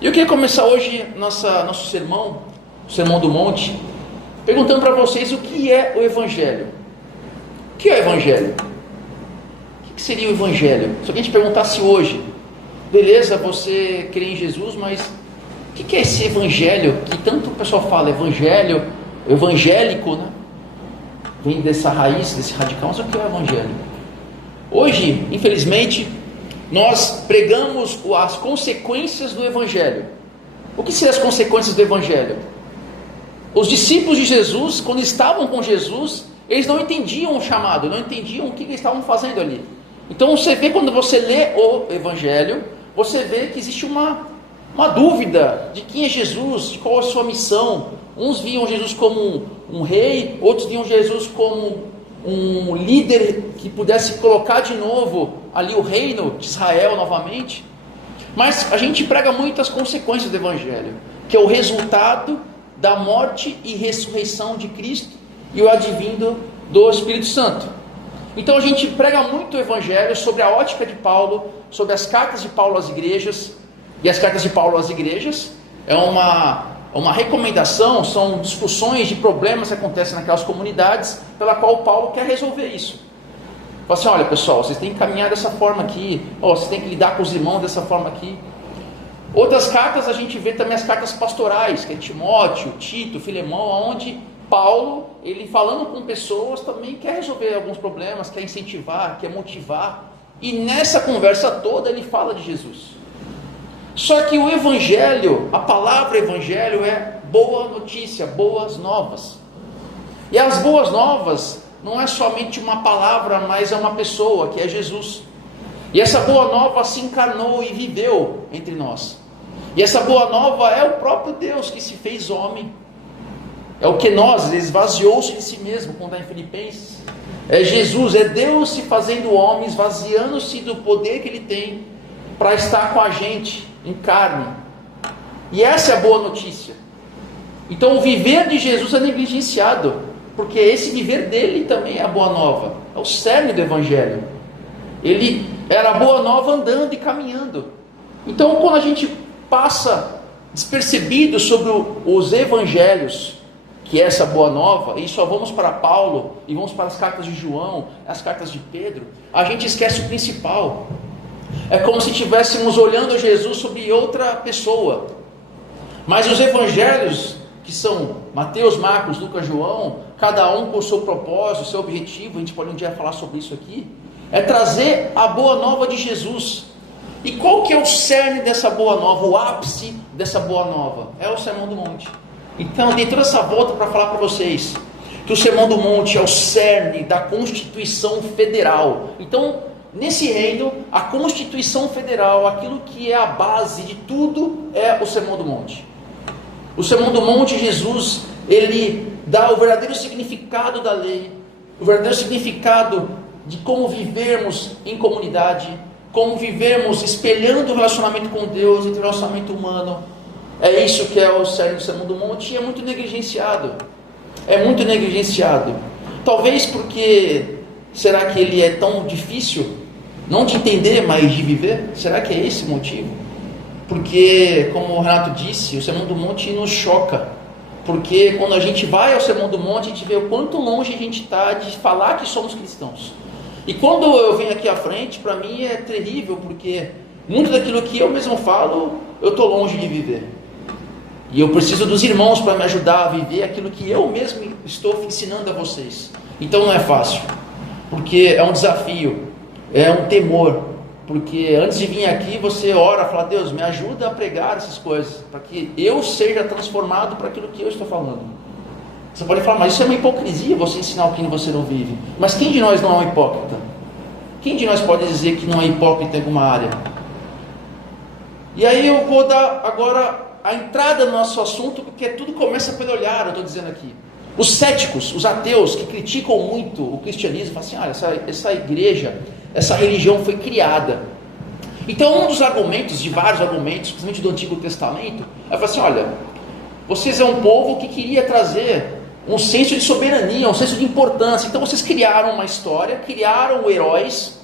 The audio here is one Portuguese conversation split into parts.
E eu queria começar hoje nosso sermão, o Sermão do Monte, perguntando para vocês o que é o Evangelho. O que é o Evangelho? O que seria o Evangelho? Se alguém te perguntasse hoje, beleza, você crê em Jesus, mas o que é esse Evangelho que tanto o pessoal fala, Evangelho, evangélico, né? Vem dessa raiz, desse radical, mas o que é o Evangelho? Hoje, infelizmente, nós pregamos as consequências do Evangelho. O que seriam as consequências do Evangelho? Os discípulos de Jesus, quando estavam com Jesus, eles não entendiam o chamado, não entendiam o que eles estavam fazendo ali. Então você vê, quando você lê o Evangelho, você vê que existe uma dúvida de quem é Jesus, de qual é a sua missão. Uns viam Jesus como um rei, outros viam Jesus como um líder que pudesse colocar de novo ali o reino de Israel novamente. Mas a gente prega muito as consequências do Evangelho, que é o resultado da morte e ressurreição de Cristo e o advindo do Espírito Santo. Então a gente prega muito o Evangelho sobre a ótica de Paulo, sobre as cartas de Paulo às igrejas. E as cartas de Paulo às igrejas é uma recomendação, são discussões de problemas que acontecem naquelas comunidades, pela qual Paulo quer resolver isso. Fala assim, olha pessoal, vocês têm que caminhar dessa forma aqui, vocês têm que lidar com os irmãos dessa forma aqui. Outras cartas a gente vê também as cartas pastorais, que é Timóteo, Tito, Filemão, onde Paulo, ele falando com pessoas, também quer resolver alguns problemas, quer incentivar, quer motivar. E nessa conversa toda ele fala de Jesus. Só que o Evangelho, a palavra Evangelho é boa notícia, boas novas. E as boas novas não é somente uma palavra, mas é uma pessoa, que é Jesus. E essa boa nova se encarnou e viveu entre nós. E essa boa nova é o próprio Deus que se fez homem. É o que ele esvaziou-se de si mesmo, como está em Filipenses. É Jesus, é Deus se fazendo homem, esvaziando-se do poder que ele tem para estar com a gente em carne. E essa é a boa notícia. Então o viver de Jesus é negligenciado, porque esse viver dele também é a boa nova, é o cerne do Evangelho. Ele era a boa nova andando e caminhando. Então quando a gente passa despercebido sobre os evangelhos, que é essa boa nova, e só vamos para Paulo, e vamos para as cartas de João, as cartas de Pedro, a gente esquece o principal. É como se estivéssemos olhando Jesus sobre outra pessoa. Mas os evangelhos, que são Mateus, Marcos, Lucas, João, cada um com o seu propósito, o seu objetivo, a gente pode um dia falar sobre isso aqui, é trazer a boa nova de Jesus. E qual que é o cerne dessa boa nova, o ápice dessa boa nova? É o Sermão do Monte. Então, dei toda essa volta para falar para vocês que o Sermão do Monte é o cerne da Constituição Federal. Então, nesse reino, a Constituição Federal, aquilo que é a base de tudo, é o Sermão do Monte. O Sermão do Monte, Jesus, ele dá o verdadeiro significado da lei, o verdadeiro significado de como vivermos em comunidade, como vivermos espelhando o relacionamento com Deus, entre o relacionamento humano. É isso que é o cerne do Sermão do Monte, e é muito negligenciado. É muito negligenciado. Talvez porque, será que ele é tão difícil, não de entender, mas de viver? Será que é esse o motivo? Porque, como o Renato disse, o Sermão do Monte nos choca. Porque quando a gente vai ao Sermão do Monte, a gente vê o quanto longe a gente está de falar que somos cristãos. E quando eu venho aqui à frente, para mim é terrível, porque muito daquilo que eu mesmo falo, eu estou longe de viver. E eu preciso dos irmãos para me ajudar a viver aquilo que eu mesmo estou ensinando a vocês. Então não é fácil, porque é um desafio, é um temor. Porque antes de vir aqui, você ora, fala, Deus, me ajuda a pregar essas coisas, para que eu seja transformado para aquilo que eu estou falando. Você pode falar, mas isso é uma hipocrisia, você ensinar o que você não vive. Mas quem de nós não é um hipócrita? Quem de nós pode dizer que não é hipócrita em alguma área? E aí eu vou dar agora a entrada no nosso assunto, porque tudo começa pelo olhar, eu estou dizendo aqui. Os céticos, os ateus, que criticam muito o cristianismo, falam assim, olha, essa igreja, essa religião foi criada. Então um dos argumentos, de vários argumentos, principalmente do Antigo Testamento, é falar assim, olha, vocês é um povo que queria trazer um senso de soberania, um senso de importância. Então vocês criaram uma história, criaram heróis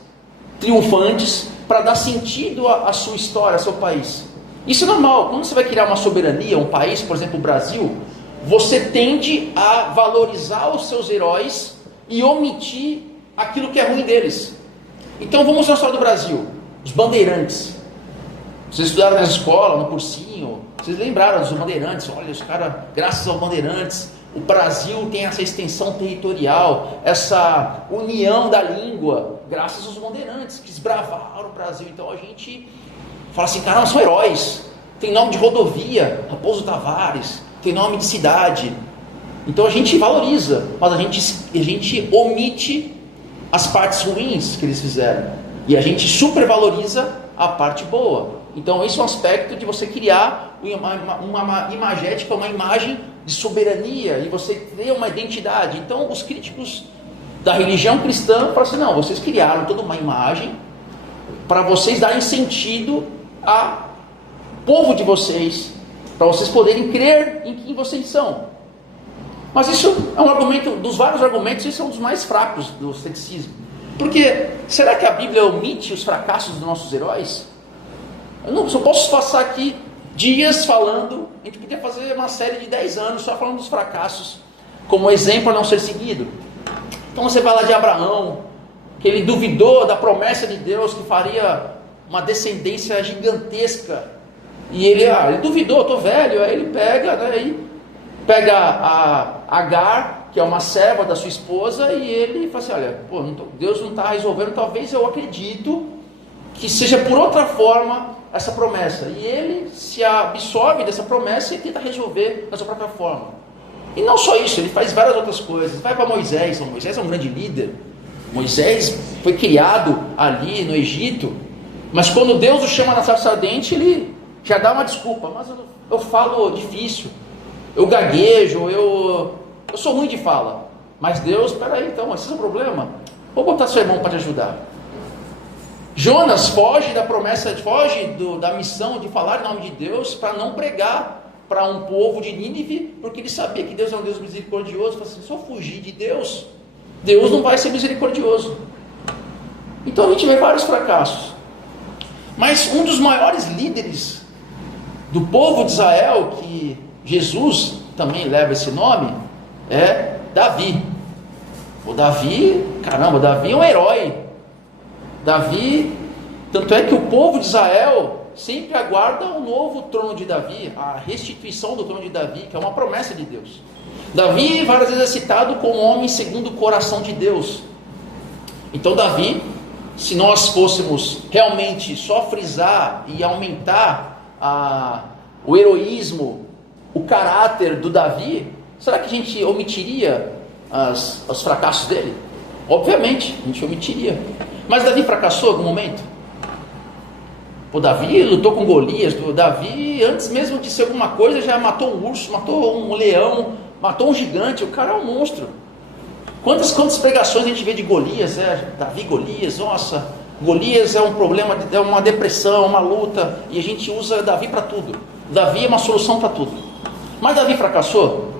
triunfantes para dar sentido à sua história, ao seu país. Isso é normal. Quando você vai criar uma soberania, um país, por exemplo, o Brasil, você tende a valorizar os seus heróis e omitir aquilo que é ruim deles. Então vamos na história do Brasil, os bandeirantes. Vocês estudaram na escola, no cursinho, vocês lembraram dos bandeirantes. Olha, os caras, graças aos bandeirantes, o Brasil tem essa extensão territorial, essa união da língua, graças aos bandeirantes que desbravaram o Brasil. Então a gente fala assim, caramba, são heróis. Tem nome de rodovia, Raposo Tavares, tem nome de cidade. Então a gente valoriza, mas a gente omite as partes ruins que eles fizeram. E a gente supervaloriza a parte boa. Então esse é um aspecto de você criar uma imagética, uma imagem de soberania, e você ter uma identidade. Então os críticos da religião cristã falam assim, não, vocês criaram toda uma imagem para vocês darem sentido ao povo de vocês, para vocês poderem crer em quem vocês são. Mas isso é um argumento, dos vários argumentos, isso é um dos mais fracos do ceticismo. Porque, será que a Bíblia omite os fracassos dos nossos heróis? Eu só posso passar aqui dias falando, a gente podia fazer uma série de 10 anos só falando dos fracassos, como exemplo a não ser seguido. Então você vai lá de Abraão, que ele duvidou da promessa de Deus, que faria uma descendência gigantesca, e ele duvidou, estou velho, aí ele pega a Agar, que é uma serva da sua esposa, e ele fala assim, olha, Deus não está resolvendo, talvez eu acredito que seja por outra forma essa promessa. E ele se absorve dessa promessa e tenta resolver da sua própria forma. E não só isso, ele faz várias outras coisas. Vai para Moisés. Moisés é um grande líder. Moisés foi criado ali no Egito, mas quando Deus o chama na sarça ardente, ele já dá uma desculpa. Mas eu falo difícil, eu gaguejo, eu sou ruim de fala. Mas Deus, peraí, então, esse é o problema. Vou botar seu irmão para te ajudar. Jonas foge da promessa, da missão de falar em nome de Deus para não pregar para um povo de Nínive, porque ele sabia que Deus é um Deus misericordioso. Ele falou assim, se eu fugir de Deus, Deus não vai ser misericordioso. Então a gente vê vários fracassos. Mas um dos maiores líderes do povo de Israel, que Jesus também leva esse nome, é Davi. Davi é um herói. Davi, tanto é que o povo de Israel sempre aguarda o novo trono de Davi, a restituição do trono de Davi, que é uma promessa de Deus. Davi várias vezes é citado como homem segundo o coração de Deus. Então Davi, se nós fôssemos realmente só frisar e aumentar o heroísmo, o caráter do Davi, será que a gente omitiria os fracassos dele? Obviamente, a gente omitiria. Mas Davi fracassou em algum momento? Davi lutou com Golias. Davi, antes mesmo de ser alguma coisa, já matou um urso, matou um leão, matou um gigante. O cara é um monstro. Quantas pregações a gente vê de Golias? Davi, Golias, nossa, Golias é um problema, é uma depressão, uma luta, e a gente usa Davi para tudo. Davi é uma solução para tudo. Mas Davi fracassou?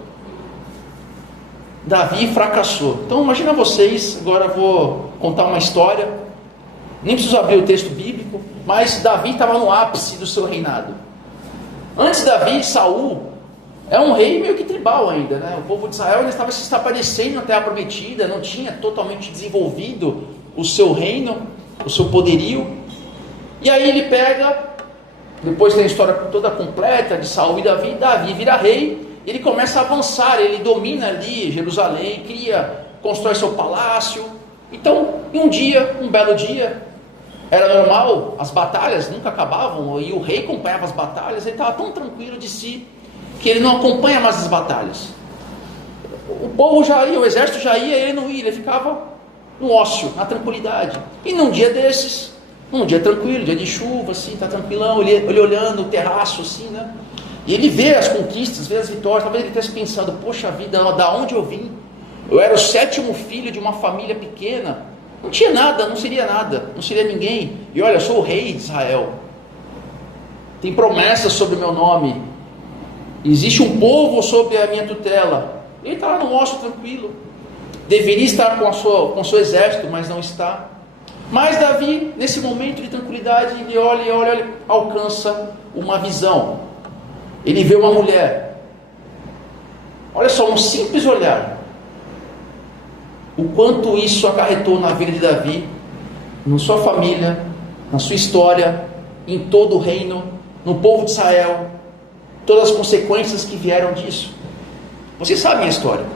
Davi fracassou. Então imagina vocês, agora eu vou contar uma história, nem preciso abrir o texto bíblico, mas Davi estava no ápice do seu reinado. Antes de Davi, Saul é um rei meio que tribal ainda, né? O povo de Israel ainda estava se estabelecendo na terra prometida, não tinha totalmente desenvolvido o seu reino, o seu poderio. E aí ele pega, depois tem a história toda completa de Saul e Davi vira rei. Ele começa a avançar, ele domina ali Jerusalém, constrói seu palácio. Então, um belo dia, era normal, as batalhas nunca acabavam, e o rei acompanhava as batalhas, ele estava tão tranquilo de si, que ele não acompanha mais as batalhas. O povo já ia, o exército já ia, ele não ia, ele ficava no ócio, na tranquilidade. E num dia desses, um dia tranquilo, dia de chuva, assim, está tranquilão, ele olhando o terraço, assim, né? E ele vê as conquistas, vê as vitórias, talvez ele esteja pensando, poxa vida, da onde eu vim? Eu era o 7º filho de uma família pequena, não tinha nada, não seria ninguém. E olha, eu sou o rei de Israel. Tem promessas sobre o meu nome. Existe um povo sob a minha tutela. Ele está lá no ócio tranquilo. Deveria estar com o seu exército, mas não está. Mas Davi, nesse momento de tranquilidade, ele olha, alcança uma visão. Ele vê uma mulher. Olha só, um simples olhar. O quanto isso acarretou na vida de Davi, na sua família, na sua história, em todo o reino, no povo de Israel, todas as consequências que vieram disso. Vocês sabem a história.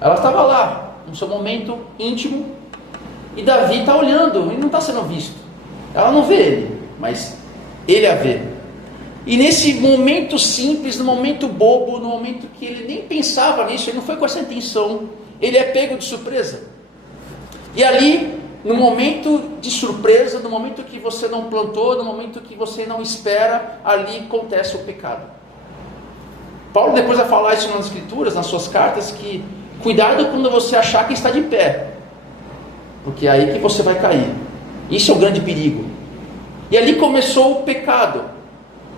Ela estava lá, no seu momento íntimo, e Davi está olhando, ele não está sendo visto. Ela não vê ele, mas ele a vê. E nesse momento simples, no momento bobo, no momento que ele nem pensava nisso, ele não foi com essa intenção, ele é pego de surpresa. E ali, no momento de surpresa, no momento que você não plantou, no momento que você não espera, ali acontece o pecado. Paulo depois vai falar isso nas escrituras, nas suas cartas, que cuidado quando você achar que está de pé, porque é aí que você vai cair. Isso é o grande perigo. E ali começou o pecado.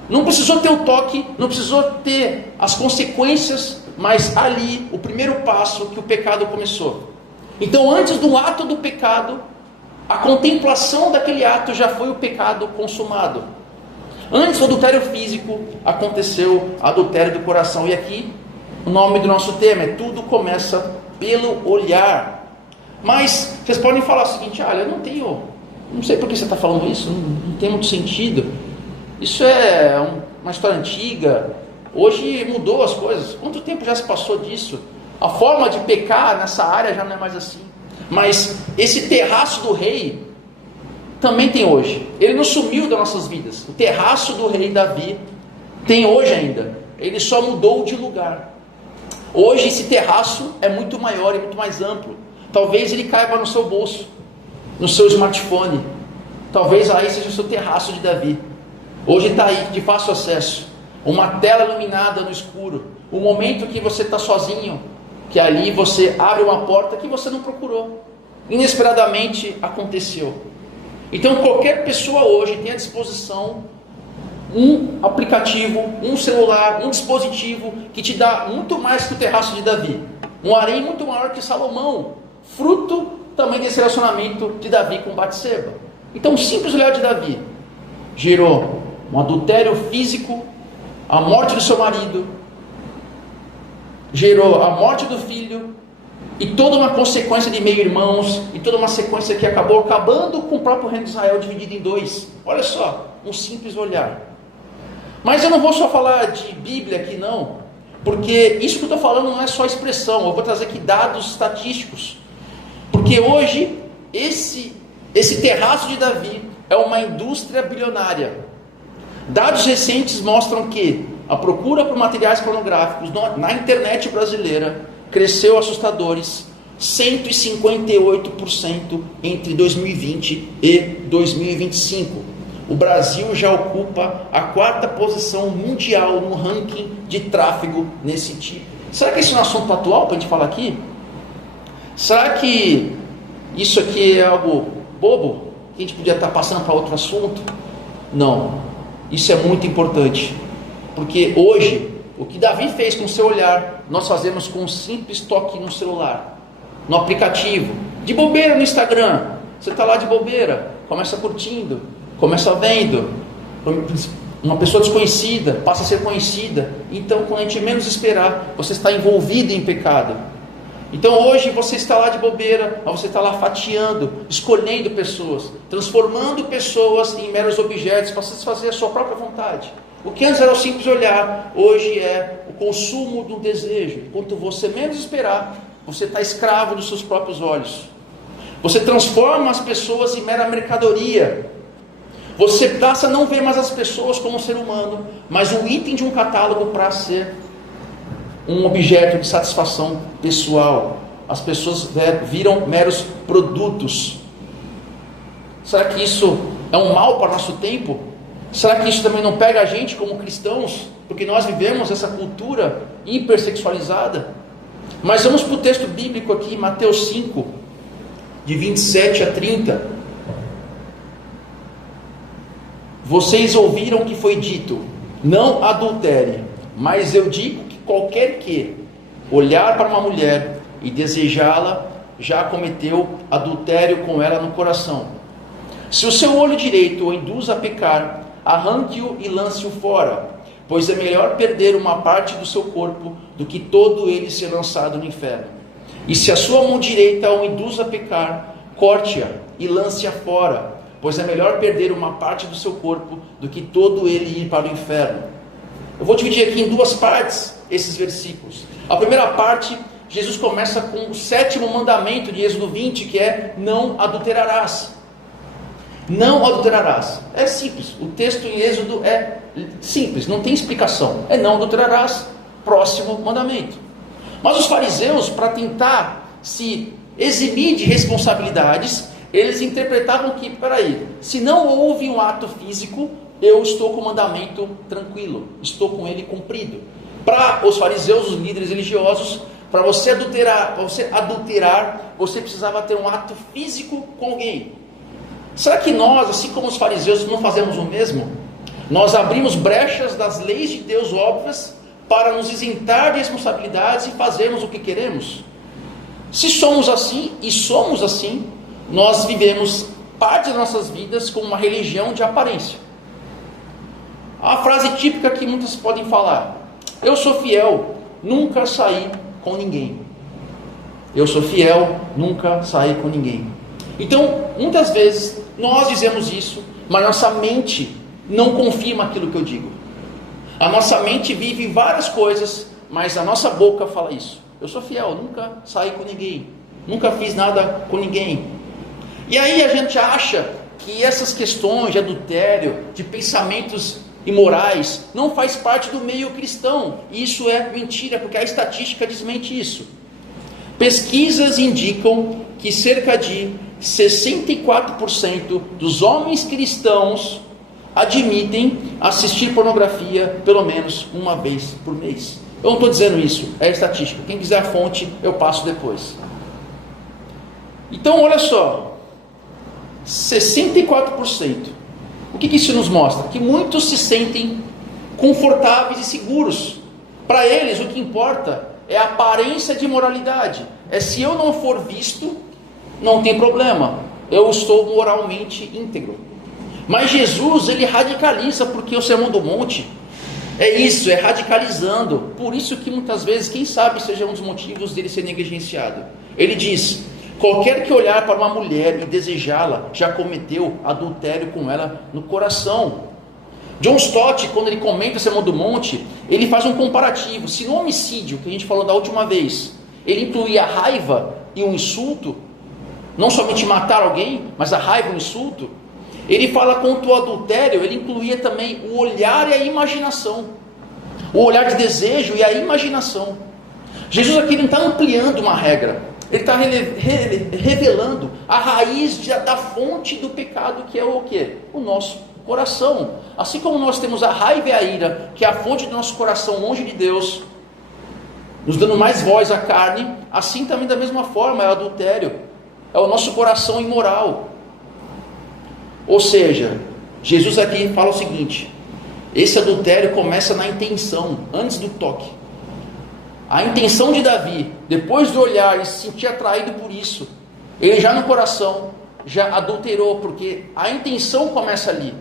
Não precisou ter o toque, não precisou ter as consequências, mas ali, o primeiro passo que o pecado começou. Então, antes do ato do pecado, a contemplação daquele ato já foi o pecado consumado. Antes do adultério físico, aconteceu adultério do coração. E aqui, o nome do nosso tema é Tudo Começa pelo Olhar. Mas, vocês podem falar o seguinte: olha, eu não sei por que você está falando isso, não tem muito sentido. Isso é uma história antiga, hoje mudou as coisas. Quanto tempo já se passou disso? A forma de pecar nessa área já não é mais assim. Mas esse terraço do rei também tem hoje. Ele não sumiu das nossas vidas. O terraço do rei Davi tem hoje ainda. Ele só mudou de lugar. Hoje esse terraço é muito maior e muito mais amplo. Talvez ele caiba no seu bolso, no seu smartphone. Talvez aí seja o seu terraço de Davi. Hoje está aí, de fácil acesso. Uma tela iluminada no escuro. O momento que você está sozinho, que ali você abre uma porta que você não procurou. Inesperadamente aconteceu. Então qualquer pessoa hoje tem à disposição um aplicativo, um celular, um dispositivo que te dá muito mais que o terraço de Davi. Um harém muito maior que Salomão. Fruto também desse relacionamento de Davi com Batseba. Então um simples olhar de Davi gerou um adultério físico, a morte do seu marido, gerou a morte do filho, e toda uma consequência de meio-irmãos, e toda uma sequência que acabou acabando com o próprio reino de Israel dividido em dois. Olha só, um simples olhar. Mas eu não vou só falar de Bíblia aqui não, porque isso que eu estou falando não é só expressão, eu vou trazer aqui dados estatísticos. Porque hoje, esse terraço de Davi é uma indústria bilionária. Dados recentes mostram que a procura por materiais pornográficos na internet brasileira cresceu assustadores 158% entre 2020 e 2025. O Brasil já ocupa a 4ª posição mundial no ranking de tráfego nesse tipo. Será que esse é um assunto atual para a gente falar aqui? Será que isso aqui é algo bobo? Que a gente podia estar passando para outro assunto? Não. Isso é muito importante. Porque hoje, o que Davi fez com o seu olhar, nós fazemos com um simples toque no celular, no aplicativo, de bobeira no Instagram. Você está lá de bobeira, começa curtindo, começa vendo. Uma pessoa desconhecida passa a ser conhecida. Então, quando a gente menos esperar, você está envolvido em pecado. Então hoje você está lá de bobeira, mas você está lá fatiando, escolhendo pessoas, transformando pessoas em meros objetos para satisfazer a sua própria vontade. O que antes era o simples olhar, hoje é o consumo do desejo. Enquanto você menos esperar, você está escravo dos seus próprios olhos. Você transforma as pessoas em mera mercadoria. Você passa a não ver mais as pessoas como um ser humano, mas um item de um catálogo para ser um objeto de satisfação pessoal. As pessoas viram meros produtos. Será que isso é um mal para o nosso tempo? Será que isso também não pega a gente como cristãos? Porque nós vivemos essa cultura hipersexualizada. Mas vamos para o texto bíblico aqui, Mateus 5, de 27 a 30. Vocês ouviram que foi dito: não adultere, mas eu digo que qualquer que olhar para uma mulher e desejá-la, já cometeu adultério com ela no coração. Se o seu olho direito o induz a pecar, arranque-o e lance-o fora, pois é melhor perder uma parte do seu corpo do que todo ele ser lançado no inferno. E se a sua mão direita o induz a pecar, corte-a e lance-a fora, pois é melhor perder uma parte do seu corpo do que todo ele ir para o inferno. Eu vou dividir aqui em duas partes esses versículos. A primeira parte, Jesus começa com o 7º mandamento de Êxodo 20, que é: não adulterarás. Não adulterarás. É simples, o texto em Êxodo é simples, não tem explicação. É não adulterarás, próximo mandamento. Mas os fariseus, para tentar se eximir de responsabilidades, eles interpretavam que, peraí, se não houve um ato físico, eu estou com o mandamento tranquilo, estou com ele cumprido. Para os fariseus, os líderes religiosos, para você adulterar, você precisava ter um ato físico com alguém. Será que nós, assim como os fariseus, não fazemos o mesmo? Nós abrimos brechas das leis de Deus óbvias para nos isentar de responsabilidades e fazermos o que queremos? Se somos assim, e somos assim, nós vivemos parte das nossas vidas com uma religião de aparência. A frase típica que muitos podem falar: eu sou fiel, nunca saí com ninguém. Eu sou fiel, nunca saí com ninguém. Então, muitas vezes, nós dizemos isso, mas nossa mente não confirma aquilo que eu digo. A nossa mente vive várias coisas, mas a nossa boca fala isso. Eu sou fiel, nunca saí com ninguém, nunca fiz nada com ninguém. E aí a gente acha que essas questões de adultério, de pensamentos imorais, não faz parte do meio cristão. E isso é mentira, porque a estatística desmente isso. Pesquisas indicam que cerca de 64% dos homens cristãos admitem assistir pornografia pelo menos uma vez por mês. Eu não estou dizendo isso, é estatística. Quem quiser a fonte, eu passo depois. Então, olha só, 64%. O que isso nos mostra? Que muitos se sentem confortáveis e seguros. Para eles, o que importa é a aparência de moralidade. É se eu não for visto, não tem problema. Eu estou moralmente íntegro. Mas Jesus, ele radicaliza, porque o Sermão do Monte é isso, é radicalizando. Por isso que muitas vezes, quem sabe seja um dos motivos dele ser negligenciado. Ele diz: qualquer que olhar para uma mulher e desejá-la, já cometeu adultério com ela no coração. John Stott, quando ele comenta o Sermão do Monte, ele faz um comparativo. Se no homicídio, que a gente falou da última vez, ele incluía a raiva e um insulto, não somente matar alguém, mas a raiva e o insulto, ele fala quanto ao adultério, ele incluía também o olhar e a imaginação. O olhar de desejo e a imaginação. Jesus aqui não está ampliando uma regra. Ele está revelando a raiz da fonte do pecado, que é o quê? O nosso coração. Assim como nós temos a raiva e a ira, que é a fonte do nosso coração longe de Deus, nos dando mais voz à carne, assim também da mesma forma é o adultério. É o nosso coração imoral. Ou seja, Jesus aqui fala o seguinte: esse adultério começa na intenção, antes do toque. A intenção de Davi, depois de olhar e se sentir atraído por isso, ele já no coração, já adulterou, porque a intenção começa ali.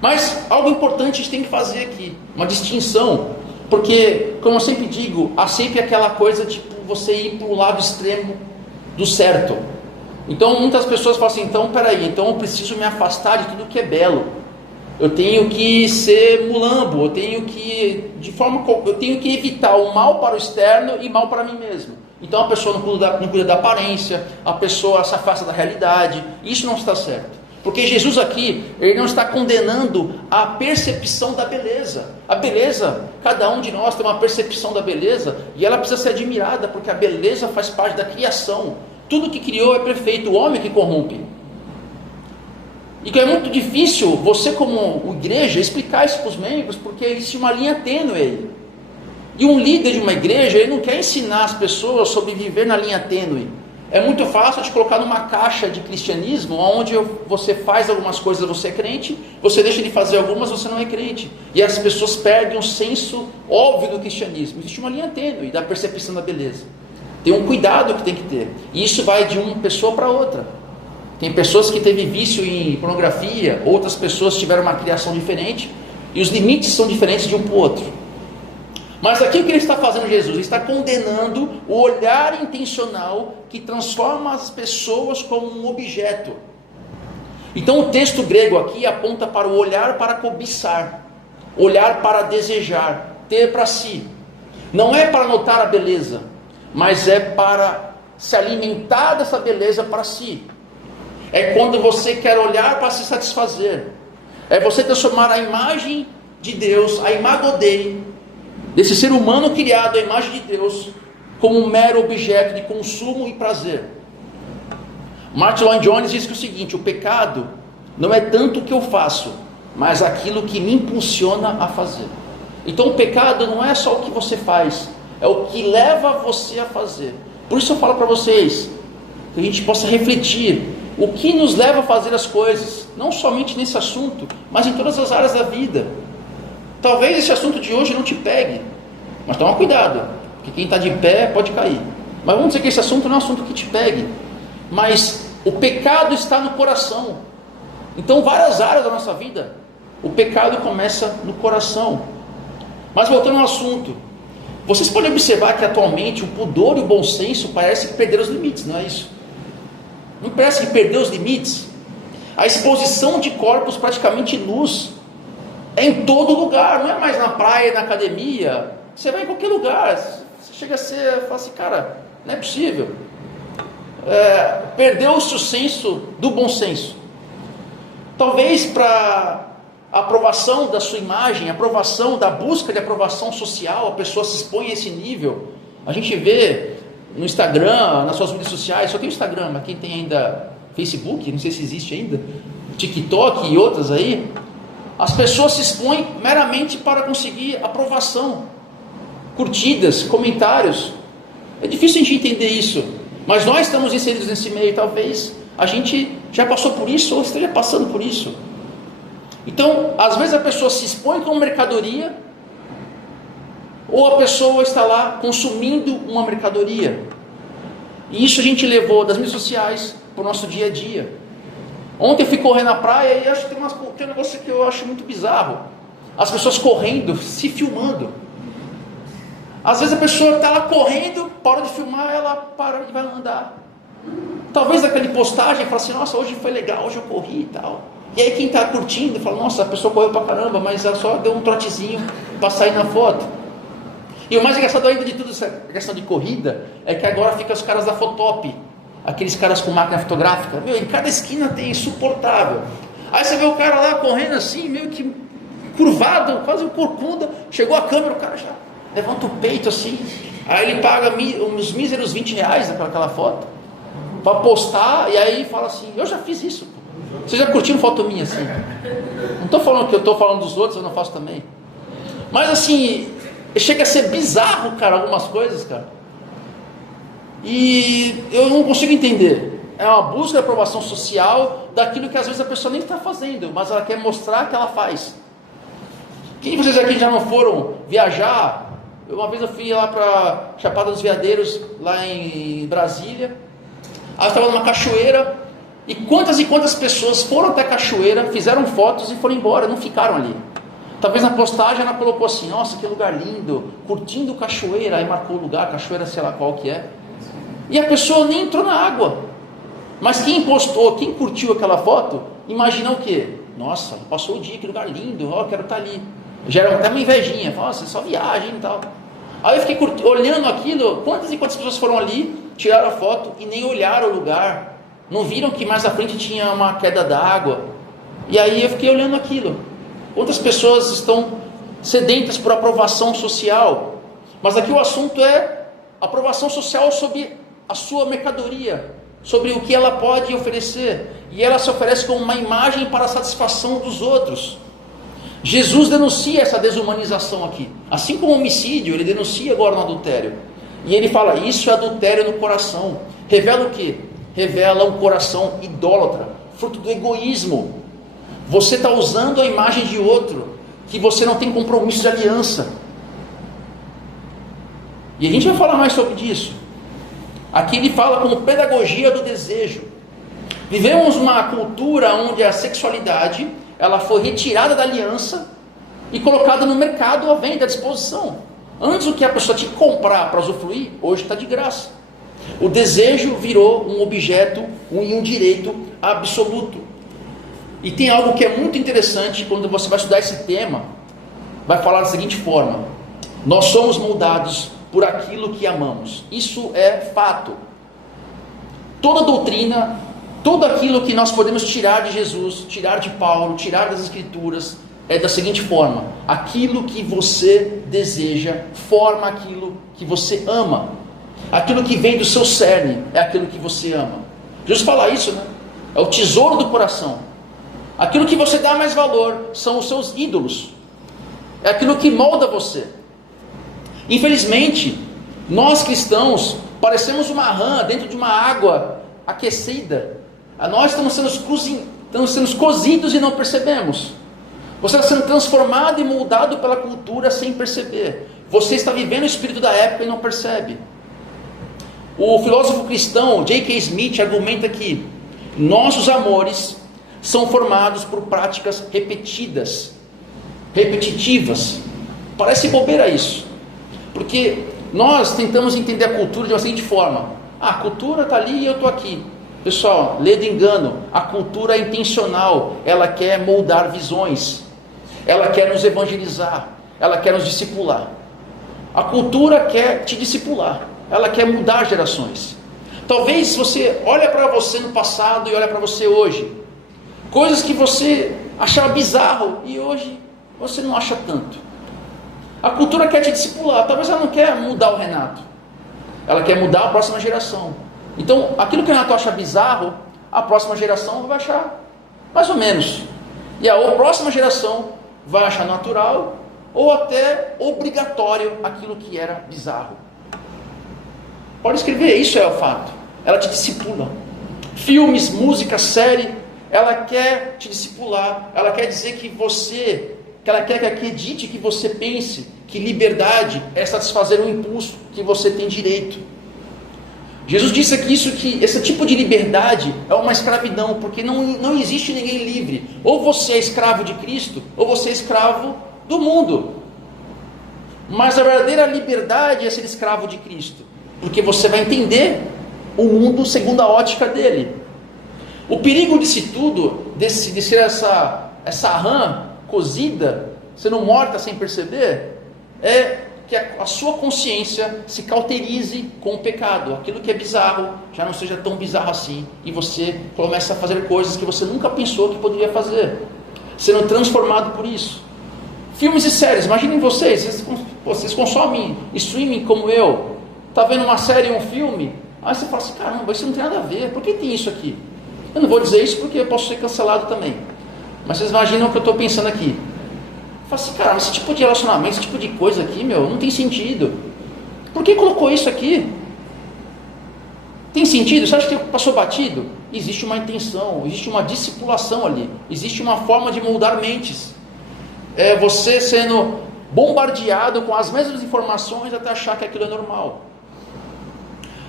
Mas algo importante a gente tem que fazer aqui, uma distinção, porque, como eu sempre digo, há sempre aquela coisa tipo você ir para o lado extremo do certo. Então muitas pessoas falam assim: então peraí, então eu preciso me afastar de tudo que é belo. Eu tenho que ser mulambo, eu tenho que evitar o mal para o externo e mal para mim mesmo. Então a pessoa não cuida da aparência, a pessoa se afasta da realidade. Isso não está certo. Porque Jesus aqui, ele não está condenando a percepção da beleza. A beleza, cada um de nós tem uma percepção da beleza e ela precisa ser admirada, porque a beleza faz parte da criação. Tudo que criou é perfeito, o homem que corrompe. E que é muito difícil você, como igreja, explicar isso para os membros, porque existe uma linha tênue aí. E um líder de uma igreja, ele não quer ensinar as pessoas sobre viver na linha tênue. É muito fácil de colocar numa caixa de cristianismo, onde você faz algumas coisas, você é crente, você deixa de fazer algumas, você não é crente. E as pessoas perdem o senso óbvio do cristianismo. Existe uma linha tênue da percepção da beleza. Tem um cuidado que tem que ter. E isso vai de uma pessoa para outra. Tem pessoas que teve vício em pornografia, outras pessoas tiveram uma criação diferente, e os limites são diferentes de um para o outro. Mas aqui o que ele está fazendo, Jesus? Ele está condenando o olhar intencional que transforma as pessoas como um objeto. Então o texto grego aqui aponta para o olhar para cobiçar, olhar para desejar, ter para si. Não é para notar a beleza, mas é para se alimentar dessa beleza para si. É quando você quer olhar para se satisfazer. É você transformar a imagem de Deus, a imago Dei, desse ser humano criado à imagem de Deus, como um mero objeto de consumo e prazer. Martin Lloyd-Jones diz que é o seguinte: o pecado não é tanto o que eu faço, mas aquilo que me impulsiona a fazer. Então o pecado não é só o que você faz, é o que leva você a fazer. Por isso eu falo para vocês, que a gente possa refletir o que nos leva a fazer as coisas, não somente nesse assunto, mas em todas as áreas da vida. Talvez esse assunto de hoje não te pegue, mas toma cuidado, porque quem está de pé pode cair. Mas vamos dizer que esse assunto não é um assunto que te pegue, mas o pecado está no coração. Então várias áreas da nossa vida, o pecado começa no coração. Mas voltando ao assunto, vocês podem observar que atualmente o pudor e o bom senso parece que perderam os limites, não é isso? Não parece que perdeu os limites? A exposição de corpos praticamente nus é em todo lugar, não é mais na praia, na academia. Você vai em qualquer lugar, você chega a ser, fala assim, cara, não é possível. Perdeu-se o senso do bom senso. Talvez para a aprovação da sua imagem, a aprovação da busca de aprovação social, a pessoa se expõe a esse nível. A gente vê no Instagram, nas suas redes sociais, só tem o Instagram, mas quem tem ainda Facebook, não sei se existe ainda, TikTok e outras aí, as pessoas se expõem meramente para conseguir aprovação, curtidas, comentários. É difícil a gente entender isso, mas nós estamos inseridos nesse meio. Talvez a gente já passou por isso ou esteja passando por isso. Então, às vezes a pessoa se expõe como mercadoria, ou a pessoa está lá consumindo uma mercadoria. E isso a gente levou das mídias sociais para o nosso dia a dia. Ontem eu fui correr na praia e acho que tem um negócio que eu acho muito bizarro. As pessoas correndo, se filmando. Às vezes a pessoa está lá correndo, para de filmar, ela para e vai andar. Talvez naquela postagem fala assim, nossa, hoje foi legal, hoje eu corri e tal. E aí quem está curtindo fala, nossa, a pessoa correu pra caramba, mas ela só deu um trotezinho para sair na foto. E o mais engraçado ainda de tudo essa questão de corrida, é que agora ficam os caras da Fotop, aqueles caras com máquina fotográfica, em cada esquina tem, insuportável. Aí você vê o cara lá correndo assim, meio que curvado, quase um corcunda, chegou a câmera, o cara já levanta o peito assim, aí ele paga uns míseros R$20 naquela foto, para postar, e aí fala assim, eu já fiz isso, pô. Vocês já curtiram foto minha assim? Não estou falando que eu estou falando dos outros, eu não faço também. Mas assim, chega a ser bizarro, cara, algumas coisas, cara. E eu não consigo entender. É uma busca de aprovação social daquilo que às vezes a pessoa nem está fazendo, mas ela quer mostrar que ela faz. Quem de vocês aqui já não foram viajar? Uma vez eu fui lá para Chapada dos Veadeiros, lá em Brasília. Aí eu estava numa cachoeira. E quantas pessoas foram até a cachoeira, fizeram fotos e foram embora, não ficaram ali. Talvez na postagem ela colocou assim, nossa, que lugar lindo, curtindo cachoeira, aí marcou o lugar, cachoeira sei lá qual que é. E a pessoa nem entrou na água. Mas quem postou, quem curtiu aquela foto, imagina o quê? Nossa, passou o dia, que lugar lindo, ó, quero estar ali. Gera até uma invejinha, nossa, só viagem e tal. Aí eu fiquei olhando aquilo, quantas pessoas foram ali, tiraram a foto e nem olharam o lugar. Não viram que mais à frente tinha uma queda d'água. E aí eu fiquei olhando aquilo. Quantas pessoas estão sedentas por aprovação social? Mas aqui o assunto é aprovação social sobre a sua mercadoria, sobre o que ela pode oferecer. E ela se oferece como uma imagem para a satisfação dos outros. Jesus denuncia essa desumanização aqui. Assim como o homicídio, ele denuncia agora no adultério. E ele fala, isso é adultério no coração. Revela o quê? Revela um coração idólatra, fruto do egoísmo. Você está usando a imagem de outro, que você não tem compromisso de aliança. E a gente vai falar mais sobre isso. Aqui ele fala como pedagogia do desejo. Vivemos uma cultura onde a sexualidade ela foi retirada da aliança e colocada no mercado à venda, à disposição. Antes o que a pessoa tinha que comprar para usufruir, hoje está de graça. O desejo virou um objeto e um direito absoluto. E tem algo que é muito interessante quando você vai estudar esse tema, vai falar da seguinte forma: nós somos moldados por aquilo que amamos. Isso é fato. Toda doutrina, tudo aquilo que nós podemos tirar de Jesus, tirar de Paulo, tirar das Escrituras, é da seguinte forma: aquilo que você deseja forma aquilo que você ama. Aquilo que vem do seu cerne é aquilo que você ama. Jesus fala isso, né? É o tesouro do coração. Aquilo que você dá mais valor são os seus ídolos. É aquilo que molda você. Infelizmente, nós cristãos parecemos uma rã dentro de uma água aquecida. Nós estamos sendo cozidos e não percebemos. Você está sendo transformado e moldado pela cultura sem perceber. Você está vivendo o espírito da época e não percebe. O filósofo cristão J.K. Smith argumenta que nossos amores são formados por práticas repetitivas. Parece bobeira isso, porque nós tentamos entender a cultura de uma seguinte forma: a cultura está ali e eu estou aqui. Pessoal, lê de engano. A cultura é intencional, ela quer moldar visões, ela quer nos evangelizar, ela quer nos discipular. A cultura quer te discipular, ela quer mudar gerações. Talvez se você olha para você no passado e olha para você hoje, coisas que você achava bizarro e hoje você não acha tanto. A cultura quer te discipular. Talvez ela não quer mudar o Renato, ela quer mudar a próxima geração. Então aquilo que o Renato acha bizarro, a próxima geração vai achar mais ou menos, e a próxima geração vai achar natural ou até obrigatório aquilo que era bizarro. Pode escrever, isso é o fato. Ela te discipula. Filmes, música, série, ela quer te discipular. Ela quer dizer que ela quer que acredite, que você pense que liberdade é satisfazer um impulso que você tem direito. Jesus disse aqui que esse tipo de liberdade é uma escravidão, porque não existe ninguém livre. Ou você é escravo de Cristo, ou você é escravo do mundo. Mas a verdadeira liberdade é ser escravo de Cristo, porque você vai entender o mundo segundo a ótica dele. O perigo disso tudo, de ser essa rã cozida, sendo morta sem perceber, é que a sua consciência se cauterize com o pecado. Aquilo que é bizarro já não seja tão bizarro assim, e você começa a fazer coisas que você nunca pensou que poderia fazer, sendo transformado por isso. Filmes e séries, imaginem vocês consomem streaming como eu. Está vendo uma série, um filme, aí você fala assim: caramba, isso não tem nada a ver, por que tem isso aqui? Eu não vou dizer isso porque eu posso ser cancelado também, mas vocês imaginam o que eu estou pensando aqui. Eu falo assim: caramba, esse tipo de relacionamento, esse tipo de coisa aqui, não tem sentido. Por que colocou isso aqui? Tem sentido? Você acha que passou batido? Existe uma intenção, existe uma discipulação ali, existe uma forma de moldar mentes. É você sendo bombardeado com as mesmas informações até achar que aquilo é normal.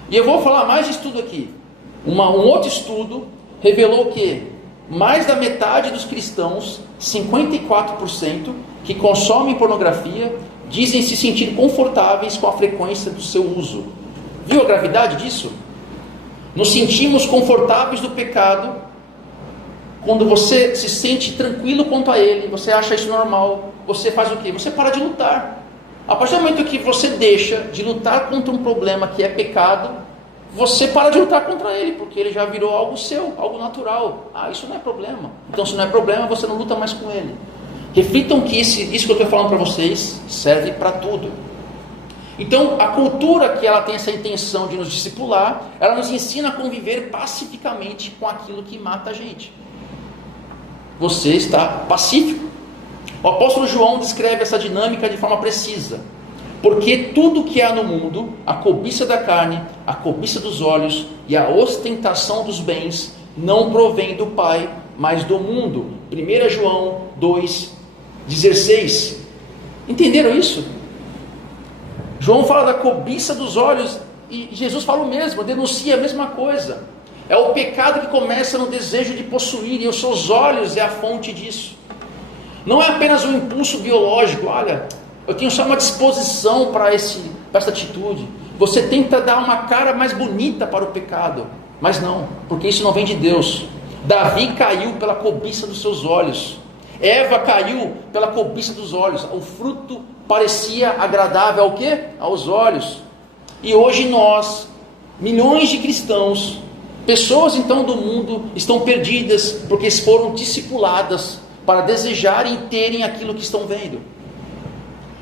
E eu vou falar mais de estudo aqui. Um outro estudo revelou que mais da metade dos cristãos, 54%, que consomem pornografia, dizem se sentir confortáveis com a frequência do seu uso. Viu a gravidade disso? Nos sentimos confortáveis do pecado quando você se sente tranquilo quanto a ele, você acha isso normal, você faz o quê? Você para de lutar. A partir do momento que você deixa de lutar contra um problema que é pecado, você para de lutar contra ele, porque ele já virou algo seu, algo natural. Isso não é problema. Então, se não é problema, você não luta mais com ele. Reflitam que isso que eu estou falando para vocês serve para tudo. Então, a cultura que ela tem essa intenção de nos discipular, ela nos ensina a conviver pacificamente com aquilo que mata a gente. Você está pacífico. O apóstolo João descreve essa dinâmica de forma precisa. Porque tudo que há no mundo, a cobiça da carne, a cobiça dos olhos e a ostentação dos bens, não provém do Pai, mas do mundo. 1 João 2,16. Entenderam isso? João fala da cobiça dos olhos e Jesus fala o mesmo, denuncia a mesma coisa. É o pecado que começa no desejo de possuir, e os seus olhos é a fonte disso. Não é apenas um impulso biológico, olha, eu tenho só uma disposição para essa atitude. Você tenta dar uma cara mais bonita para o pecado, mas não, porque isso não vem de Deus. Davi caiu pela cobiça dos seus olhos. Eva caiu pela cobiça dos olhos. O fruto parecia agradável ao quê? Aos olhos. E hoje nós, milhões de cristãos, pessoas então do mundo, estão perdidas porque foram discipuladas para desejarem e terem aquilo que estão vendo.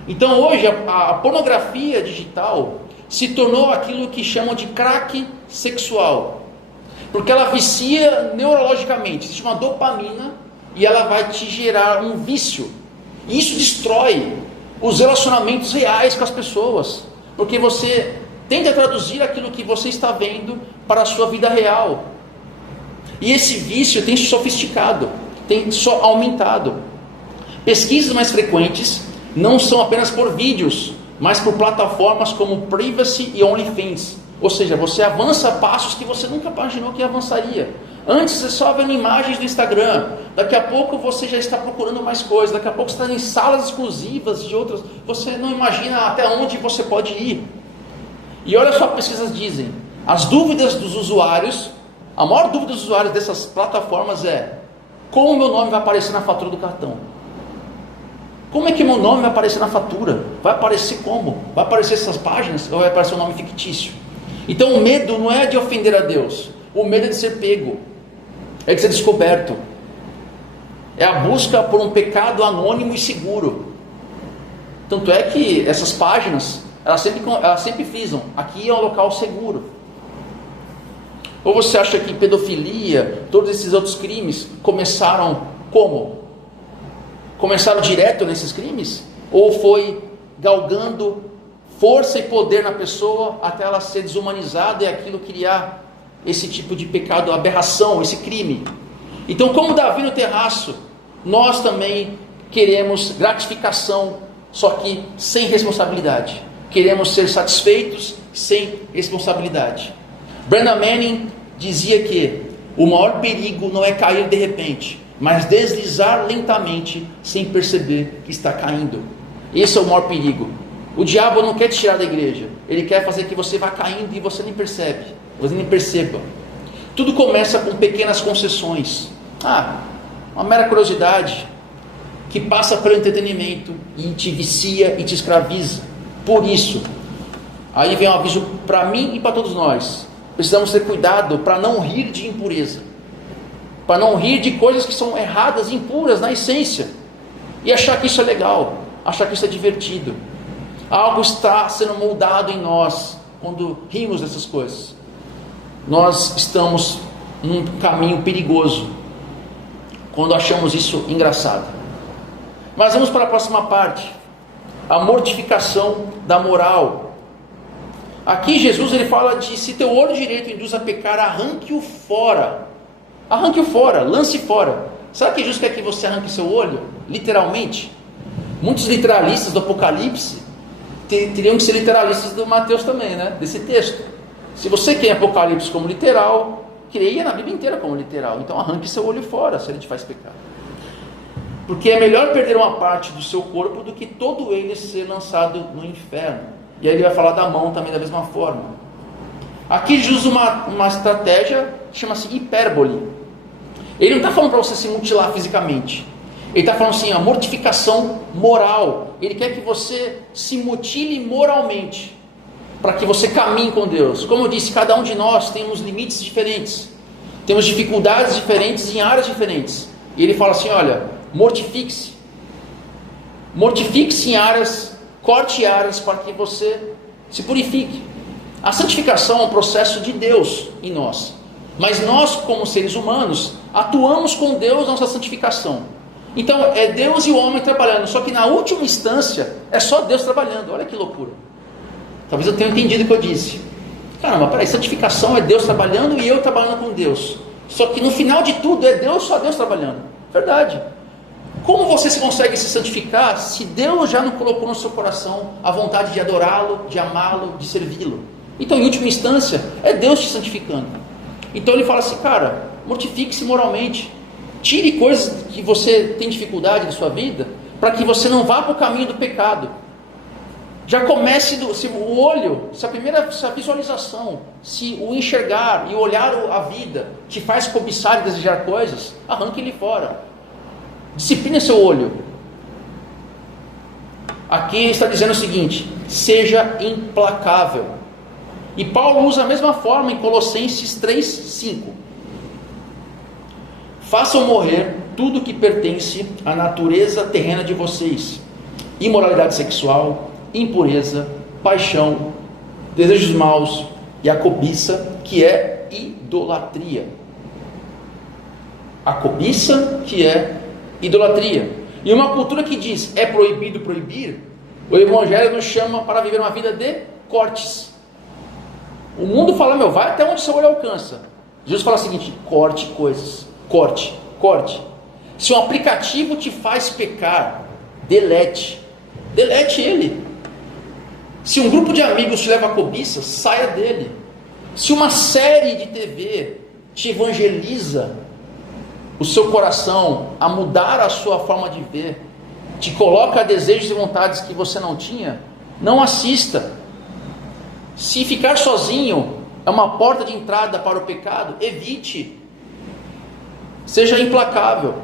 Então hoje a pornografia digital se tornou aquilo que chamam de crack sexual, porque ela vicia neurologicamente. Existe uma dopamina e ela vai te gerar um vício, e isso destrói os relacionamentos reais com as pessoas, porque você tenta traduzir aquilo que você está vendo para a sua vida real, e esse vício tem se sofisticado, tem só aumentado. Pesquisas mais frequentes não são apenas por vídeos, mas por plataformas como Privacy e OnlyFans. Ou seja, você avança passos que você nunca imaginou que avançaria. Antes você só vendo imagens do Instagram, daqui a pouco você já está procurando mais coisas, daqui a pouco você está em salas exclusivas de outras, você não imagina até onde você pode ir. E olha só, pesquisas dizem, as dúvidas dos usuários, a maior dúvida dos usuários dessas plataformas é: como o meu nome vai aparecer na fatura do cartão? Como é que meu nome vai aparecer na fatura? Vai aparecer como? Vai aparecer essas páginas ou vai aparecer um nome fictício? Então o medo não é de ofender a Deus, o medo é de ser pego, é de ser descoberto, é a busca por um pecado anônimo e seguro. Tanto é que essas páginas, elas sempre frisam, aqui é um local seguro. Ou você acha que pedofilia, todos esses outros crimes começaram como? Começaram direto nesses crimes? Ou foi galgando força e poder na pessoa até ela ser desumanizada e aquilo criar esse tipo de pecado, aberração, esse crime? Então, como Davi no terraço, nós também queremos gratificação, só que sem responsabilidade. Queremos ser satisfeitos sem responsabilidade. Brennan Manning dizia que o maior perigo não é cair de repente, mas deslizar lentamente sem perceber que está caindo. Esse é o maior perigo. O diabo não quer te tirar da igreja, ele quer fazer que você vá caindo e você nem percebe, você nem perceba. Tudo começa com pequenas concessões. Uma mera curiosidade que passa pelo entretenimento e te vicia e te escraviza. Por isso, aí vem um aviso para mim e para todos nós. Precisamos ter cuidado para não rir de impureza, para não rir de coisas que são erradas, impuras na essência, e achar que isso é legal, achar que isso é divertido. Algo está sendo moldado em nós quando rimos dessas coisas. Nós estamos num caminho perigoso quando achamos isso engraçado. Mas vamos para a próxima parte, a mortificação da moral. Aqui Jesus ele fala de: se teu olho direito induz a pecar, arranque-o fora. Arranque-o fora, lance fora. Sabe que Jesus quer que você arranque seu olho? Literalmente. Muitos literalistas do Apocalipse teriam que ser literalistas do Mateus também, né? Desse texto. Se você quer Apocalipse como literal, creia na Bíblia inteira como literal. Então arranque seu olho fora se ele te faz pecar. Porque é melhor perder uma parte do seu corpo do que todo ele ser lançado no inferno. E aí ele vai falar da mão também da mesma forma. Aqui Jesus usa uma estratégia que chama-se hipérbole. Ele não está falando para você se mutilar fisicamente. Ele está falando assim, a mortificação moral. Ele quer que você se mutile moralmente, para que você caminhe com Deus. Como eu disse, cada um de nós tem uns limites diferentes, temos dificuldades diferentes em áreas diferentes. E ele fala assim, olha, mortifique-se. Mortifique-se em áreas, corte áreas para que você se purifique. A santificação é um processo de Deus em nós. Mas nós, como seres humanos, atuamos com Deus na nossa santificação. Então, é Deus e o homem trabalhando. Só que na última instância, é só Deus trabalhando. Olha que loucura. Talvez eu tenha entendido o que eu disse. Caramba, peraí, santificação é Deus trabalhando e eu trabalhando com Deus. Só que no final de tudo, é Deus, só Deus trabalhando. Verdade. Como você se consegue se santificar se Deus já não colocou no seu coração a vontade de adorá-lo, de amá-lo, de servi-lo? Então, em última instância, é Deus te santificando. Então ele fala assim, cara, mortifique-se moralmente, tire coisas que você tem dificuldade na sua vida, para que você não vá para o caminho do pecado. Já comece, se o olho, se a visualização, se o enxergar e olhar a vida te faz cobiçar e desejar coisas, arranque ele fora. Discipline seu olho. Aqui está dizendo o seguinte, seja implacável. E Paulo usa a mesma forma em Colossenses 3:5. Façam morrer tudo que pertence à natureza terrena de vocês: imoralidade sexual, impureza, paixão, desejos maus e a cobiça, que é idolatria. A cobiça, que é idolatria. E uma cultura que diz é proibido proibir, o Evangelho nos chama para viver uma vida de cortes. O mundo fala, vai até onde seu olho alcança. Jesus fala o seguinte, corte coisas, corte. Se um aplicativo te faz pecar, delete ele. Se um grupo de amigos te leva a cobiça, saia dele. Se uma série de TV te evangeliza o seu coração a mudar a sua forma de ver, te coloca desejos e vontades que você não tinha, não assista. Se ficar sozinho é uma porta de entrada para o pecado, evite. Seja implacável.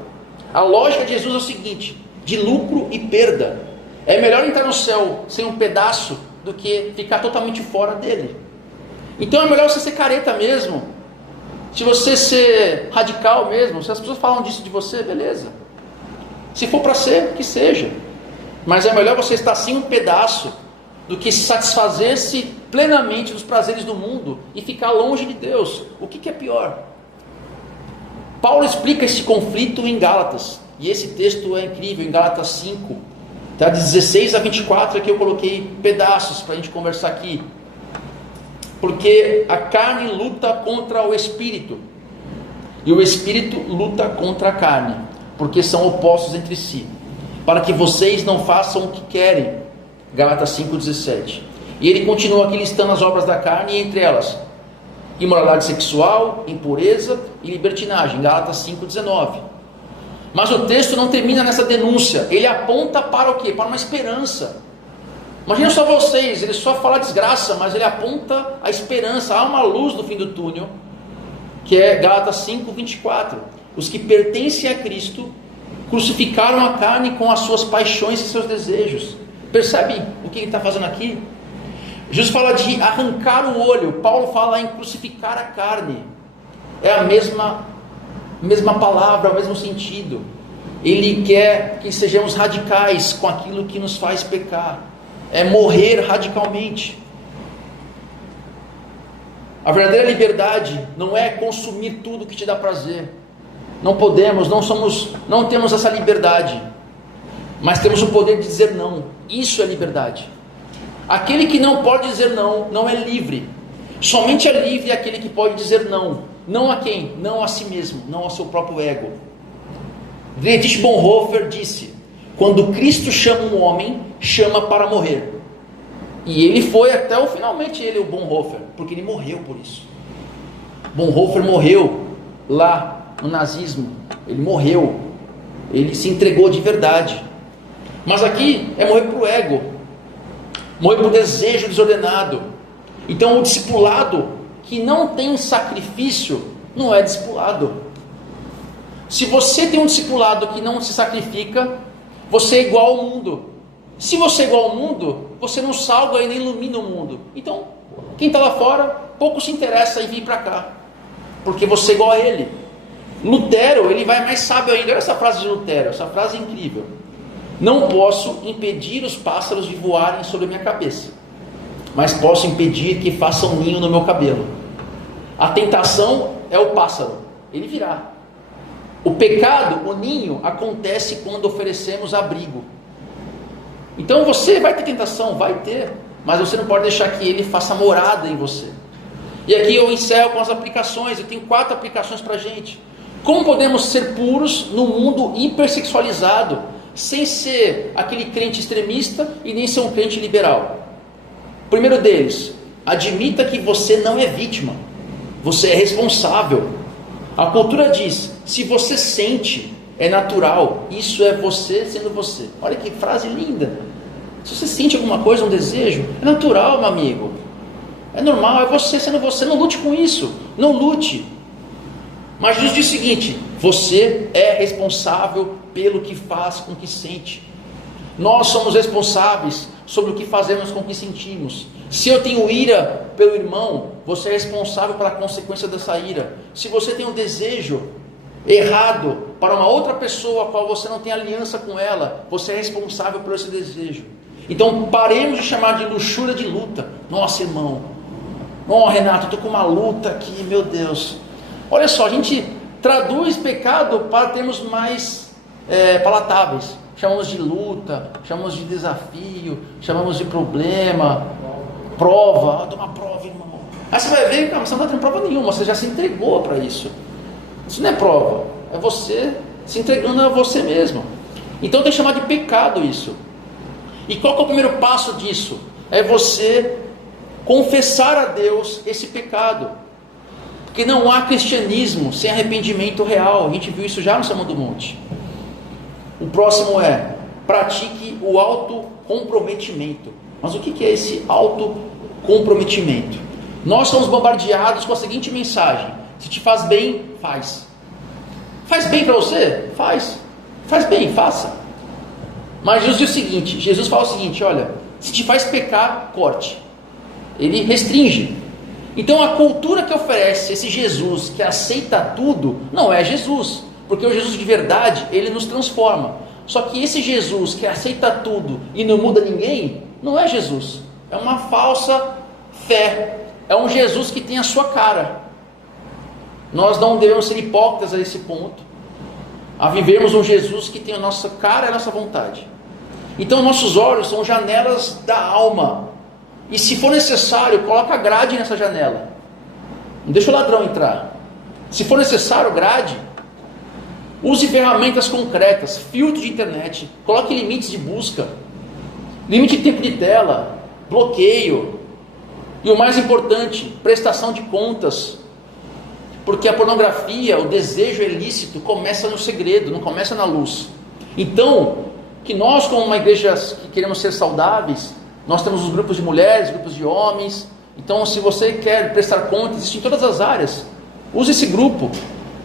A lógica de Jesus é o seguinte, de lucro e perda. É melhor entrar no céu sem um pedaço do que ficar totalmente fora dele. Então é melhor você ser careta mesmo. Se você ser radical mesmo, se as pessoas falam disso de você, beleza. Se for para ser, que seja. Mas é melhor você estar sem um pedaço do que satisfazer-se plenamente dos prazeres do mundo e ficar longe de Deus. O que é pior? Paulo explica esse conflito em Gálatas. E esse texto é incrível, em Gálatas 5. Tá, de 16 a 24, aqui eu coloquei pedaços para a gente conversar aqui. Porque a carne luta contra o espírito, e o espírito luta contra a carne, porque são opostos entre si, para que vocês não façam o que querem. Gálatas 5:17. E ele continua aqui listando as obras da carne, e entre elas, imoralidade sexual, impureza e libertinagem. Gálatas 5:19. Mas o texto não termina nessa denúncia, ele aponta para o quê? Para uma esperança. Imagina só vocês, ele só fala desgraça, mas ele aponta a esperança. Há uma luz no fim do túnel, que é Gálatas 5:24. Os que pertencem a Cristo crucificaram a carne com as suas paixões e seus desejos. Percebe o que ele está fazendo aqui? Jesus fala de arrancar o olho, Paulo fala em crucificar a carne. É a mesma palavra, o mesmo sentido. Ele quer que sejamos radicais com aquilo que nos faz pecar. É morrer radicalmente. A verdadeira liberdade não é consumir tudo que te dá prazer. Não podemos, não temos essa liberdade. Mas temos o poder de dizer não. Isso é liberdade. Aquele que não pode dizer não, não é livre. Somente é livre aquele que pode dizer não. Não a quem? Não a si mesmo, não ao seu próprio ego. Dietrich Bonhoeffer disse: quando Cristo chama um homem, chama para morrer. E ele foi até o finalmente, o Bonhoeffer, porque ele morreu por isso. Bonhoeffer morreu lá no nazismo. Ele morreu. Ele se entregou de verdade. Mas aqui é morrer para o ego, morrer para o desejo desordenado. Então o discipulado que não tem sacrifício não é discipulado. Se você tem um discipulado que não se sacrifica, você é igual ao mundo. Se você é igual ao mundo, você não salga e nem ilumina o mundo. Então, quem está lá fora, pouco se interessa em vir para cá, porque você é igual a ele. Lutero, ele vai mais sábio ainda. Olha essa frase de Lutero, essa frase é incrível. Não posso impedir os pássaros de voarem sobre a minha cabeça, mas posso impedir que façam ninho no meu cabelo. A tentação é o pássaro, ele virá. O pecado, o ninho, acontece quando oferecemos abrigo. Então você vai ter tentação, vai ter, mas você não pode deixar que ele faça morada em você. E aqui eu encerro com as aplicações. Eu tenho 4 aplicações para a gente. Como podemos ser puros no mundo hipersexualizado, sem ser aquele crente extremista e nem ser um crente liberal? O primeiro deles, Admita que você não é vítima, você é responsável. A cultura diz: se você sente, é natural, isso é você sendo você. Olha que frase linda. Se você sente alguma coisa, um desejo, é natural, meu amigo, é normal, é você sendo você. Não lute com isso, não lute. Mas Jesus diz o seguinte: você é responsável pelo que faz com o que sente. Nós somos responsáveis sobre o que fazemos com o que sentimos. Se eu tenho ira pelo irmão, você é responsável pela consequência dessa ira. Se você tem um desejo errado para uma outra pessoa a qual você não tem aliança com ela, você é responsável por esse desejo. Então paremos de chamar de luxúria de luta. Nossa, irmão, Renato, eu estou com uma luta aqui, meu Deus. Olha só, a gente traduz pecado para termos mais palatáveis. Chamamos de luta, chamamos de desafio, chamamos de problema, prova. Toma prova, irmão. Aí você vai ver que você não está tendo prova nenhuma, você já se entregou para isso. Isso não é prova, é você se entregando a você mesmo. Então tem que chamar de pecado isso. E qual que é o primeiro passo disso? É você confessar a Deus esse pecado. Porque não há cristianismo sem arrependimento real. A gente viu isso já no Sermão do Monte. O próximo é: pratique o autocomprometimento. Mas o que é esse autocomprometimento? Nós somos bombardeados com a seguinte mensagem: se te faz bem, faz. Faz bem para você? Faz. Faz bem, faça. Mas Jesus diz o seguinte, Jesus fala o seguinte: olha, se te faz pecar, corte. Ele restringe. Então a cultura que oferece esse Jesus que aceita tudo, não é Jesus. Porque o Jesus de verdade, ele nos transforma. Só que esse Jesus que aceita tudo e não muda ninguém, não é Jesus. É uma falsa fé. É um Jesus que tem a sua cara. Nós não devemos ser hipócritas a esse ponto, a vivermos um Jesus que tem a nossa cara e a nossa vontade. Então nossos olhos são janelas da alma. E se for necessário, coloca grade nessa janela. Não deixa o ladrão entrar. Se for necessário, grade. Use ferramentas concretas, filtro de internet, coloque limites de busca, limite de tempo de tela, bloqueio. E o mais importante, prestação de contas. Porque a pornografia, o desejo ilícito começa no segredo, não começa na luz. Então, que nós como uma igreja que queremos ser saudáveis, nós temos os grupos de mulheres, grupos de homens. Então, se você quer prestar contas, existe em todas as áreas. Use esse grupo.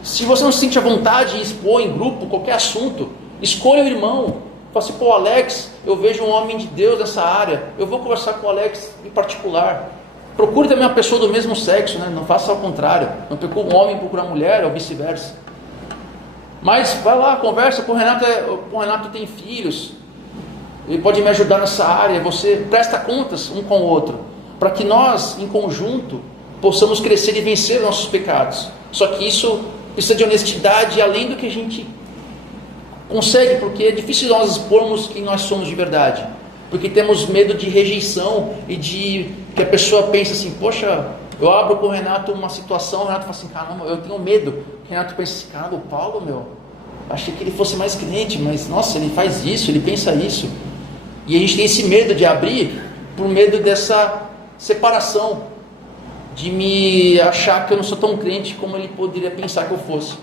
Se você não se sente à vontade de expor em grupo qualquer assunto, escolha o irmão. Fala assim: pô, Alex, eu vejo um homem de Deus nessa área, eu vou conversar com o Alex em particular. Procure também uma pessoa do mesmo sexo, né? Não faça ao contrário. Não procure um homem procurar mulher ou vice-versa. Mas vai lá, conversa com o Renato. O Renato tem filhos, ele pode me ajudar nessa área. Você presta contas um com o outro, para que nós, em conjunto, possamos crescer e vencer nossos pecados. Só que isso precisa de honestidade além do que a gente consegue, porque é difícil nós expormos quem nós somos de verdade, porque temos medo de rejeição e de que a pessoa pense assim: poxa, eu abro com o Renato uma situação, o Renato fala assim: caramba, eu tenho medo. O Renato pensa assim: caramba, o Paulo, achei que ele fosse mais crente, mas nossa, ele faz isso, ele pensa isso. E a gente tem esse medo de abrir por medo dessa separação, de me achar que eu não sou tão crente como ele poderia pensar que eu fosse.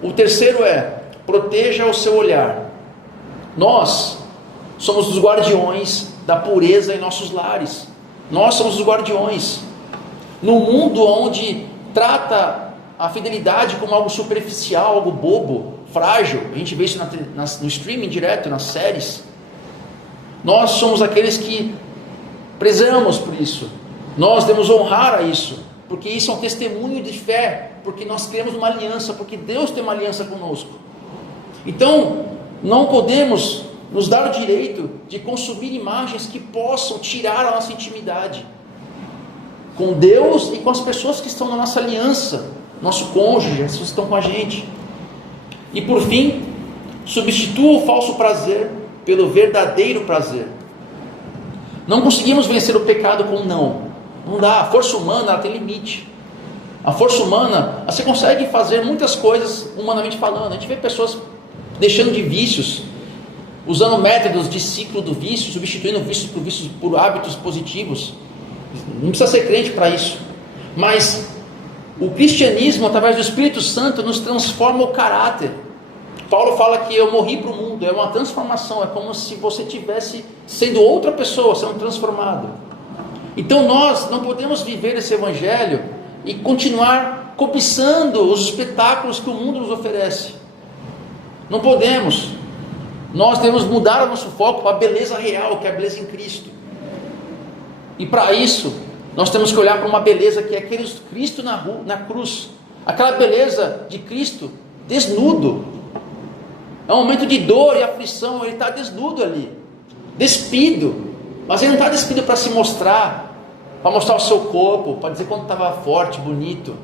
O terceiro é: proteja o seu olhar. Nós somos os guardiões da pureza em nossos lares. Nós somos os guardiões. No mundo onde trata a fidelidade como algo superficial, algo bobo, frágil, a gente vê isso no streaming direto, nas séries. Nós somos aqueles que prezamos por isso. Nós devemos honrar a isso, porque isso é um testemunho de fé, porque nós cremos numa aliança, porque Deus tem uma aliança conosco. Então, não podemos nos dar o direito de consumir imagens que possam tirar a nossa intimidade com Deus e com as pessoas que estão na nossa aliança, nosso cônjuge, as pessoas que estão com a gente. E por fim, substitua o falso prazer pelo verdadeiro prazer. Não conseguimos vencer o pecado com não. Não dá. A força humana, ela tem limite. A força humana, você consegue fazer muitas coisas humanamente falando. A gente vê pessoas deixando de vícios, usando métodos de ciclo do vício, substituindo vícios por hábitos positivos. Não precisa ser crente para isso. Mas o cristianismo, através do Espírito Santo, nos transforma o caráter. Paulo fala que eu morri para o mundo, é uma transformação, é como se você estivesse sendo outra pessoa, sendo transformado. Então nós não podemos viver esse evangelho e continuar cobiçando os espetáculos que o mundo nos oferece. Não podemos. Nós devemos mudar o nosso foco para a beleza real, que é a beleza em Cristo. E para isso, nós temos que olhar para uma beleza que é aquele Cristo na cruz. Aquela beleza de Cristo desnudo. É um momento de dor e aflição, ele está desnudo ali, despido. Mas ele não está despido para se mostrar, para mostrar o seu corpo, para dizer quanto estava forte, bonito,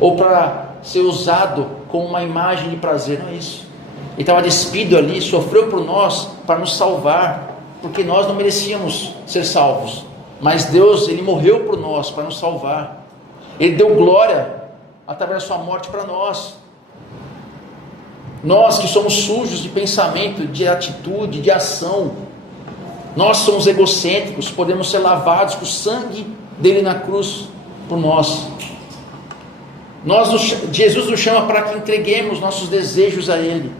ou para ser usado como uma imagem de prazer. Não é isso. Ele estava despido ali, sofreu por nós para nos salvar, porque nós não merecíamos ser salvos. Mas Deus, Ele morreu por nós para nos salvar. Ele deu glória através da sua morte para nós. Nós que somos sujos de pensamento, de atitude, de ação, nós somos egocêntricos, podemos ser lavados com o sangue dele na cruz por nós. Jesus nos chama para que entreguemos nossos desejos a Ele,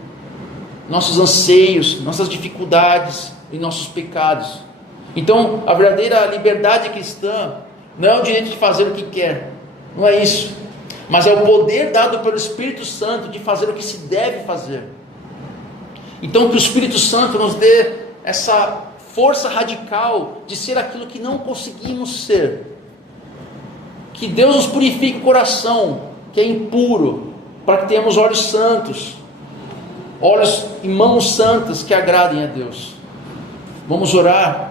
nossos anseios, nossas dificuldades e nossos pecados. Então, a verdadeira liberdade cristã não é o direito de fazer o que quer, não é isso, mas é o poder dado pelo Espírito Santo de fazer o que se deve fazer. Então, que o Espírito Santo nos dê essa força radical de ser aquilo que não conseguimos ser. Que Deus nos purifique o coração, que é impuro, para que tenhamos olhos santos, olhos e mãos santas que agradem a Deus. Vamos orar.